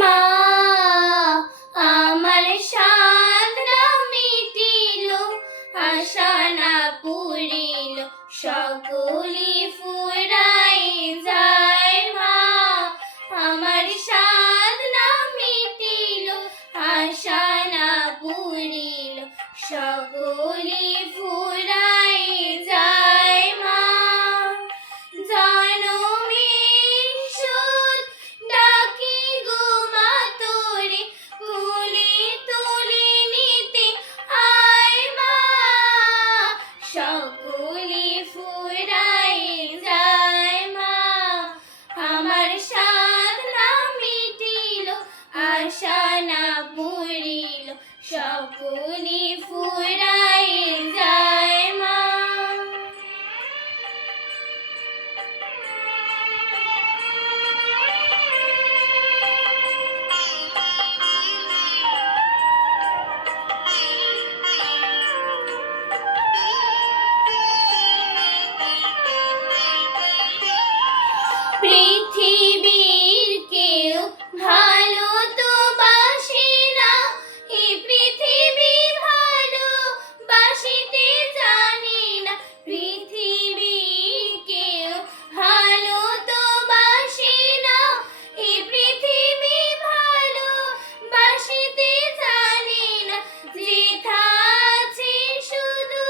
মা আমার সাধনা মিটিল, আশা না পুরিল, সকলি ফুরাই যায়। মা আমার সাধনা মিটিল, আশা না পুরিল, সকলি ফুরাই যায়। মা জনমের সুর ডাকি গো মা তোরে, কোলে তুলে নিতে আয়। মা সকলি ফুরাই যায়। মা আমার সাধনা মিটিল, আশা না পুরিল, সকলি ফুরাই যায়। মা পৃথিবীর কেউ ভালো তো বাসে না, এই পৃথিবী ভালো বাসিতে জানে না। পৃথিবীর কেউ ভালো তো বাসে না, এই পৃথিবী ভালো বাসিতে জানে না। যেথা আছে শুধু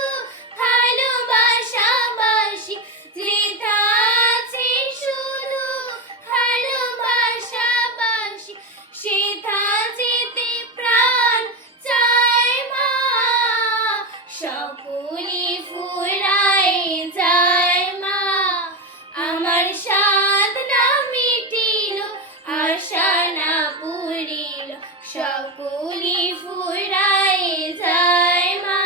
ভালোবাসা বাসি, যেথা আছে শুধু ভালোবাসা বাসি, সেথা যেতে প্রাণ চায়। মা সকলি ফুরাই যায়। মা আমার সাধনা মিটিল, আশা না পুরিল, সকলি ফুরাই যায়। মা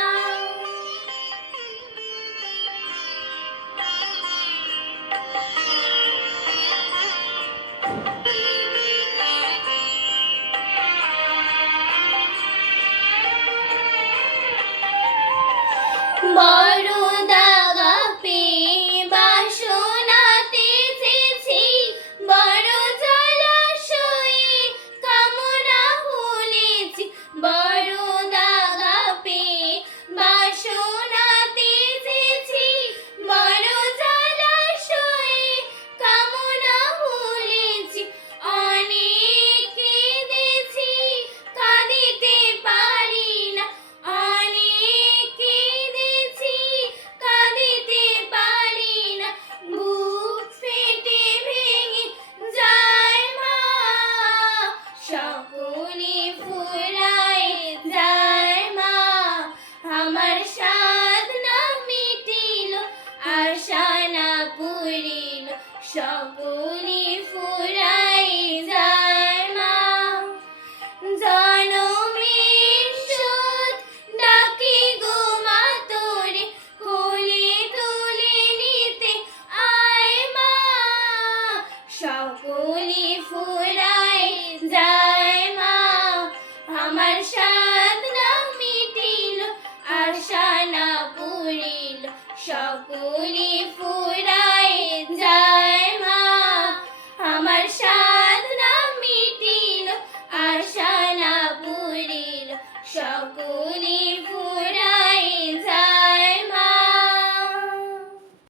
বড় দাগা পেয়ে বাসনাতে চেয়েছি, বড় জলাশয়ে কামনা ভুলেছি। বড় দাগা পেয়ে বাসনাতে চেয়েছি, বড় জলাশয়ে কামনা ভুলেছি। অনেক কেঁদেছি, কাঁদিতে পারি না, অনেক কেঁদেছি, কাঁদিতে পারি না। বুক ফেটে ভেঙে যায়। মা সকলি ফুরাই যায়। মা আমার সাধনা মিটিল, আশা না পুরিল, সকলি ফুরাই যায়। মা জনমের সুর ডাকি গো মা তোরে, কোলে তুলে নিতে আয়। মা সকলি ফুরাই যায়। মা আমার সাধনা মিটিল, আশা না পুরিল, সকলি ফুরাই যায়। মা আমার সাধনা মিটিল, আশা না পুরিল, সকলি